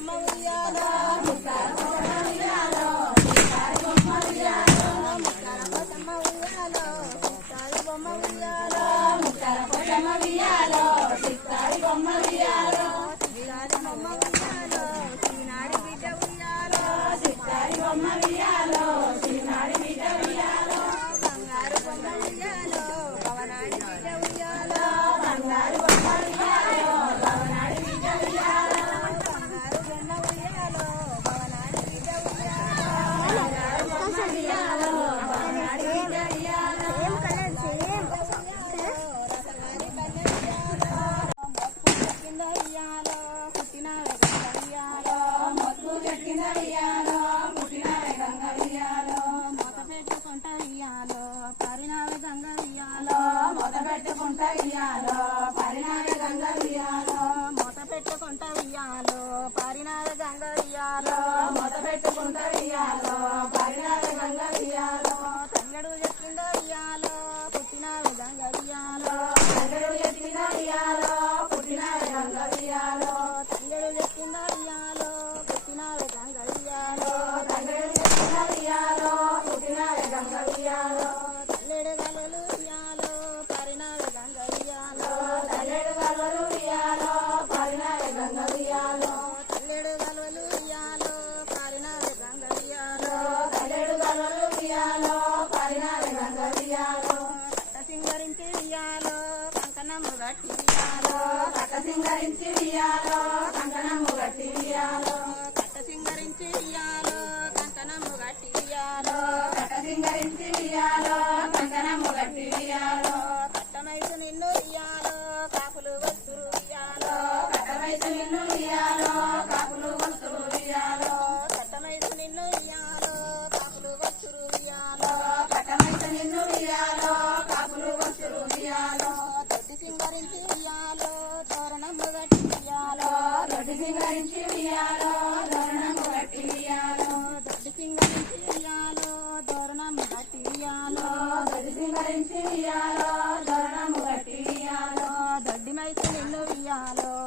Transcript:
Mama, we are love. బొమ్మ ఉయ్యాలో ముక్తాల కోటమ్మ ఉయ్యాలో సిక్తారి బొమ్మ ఉయ్యాలో. పెట్టుకుంట ఇయ్యాలో పారినార గంగ ఇయ్యాలో మొద పెట్టుకుంట సింగరించి ఉయ్యాలో దొడ్డి మైసలు ఇల్లు ఉయ్యాలో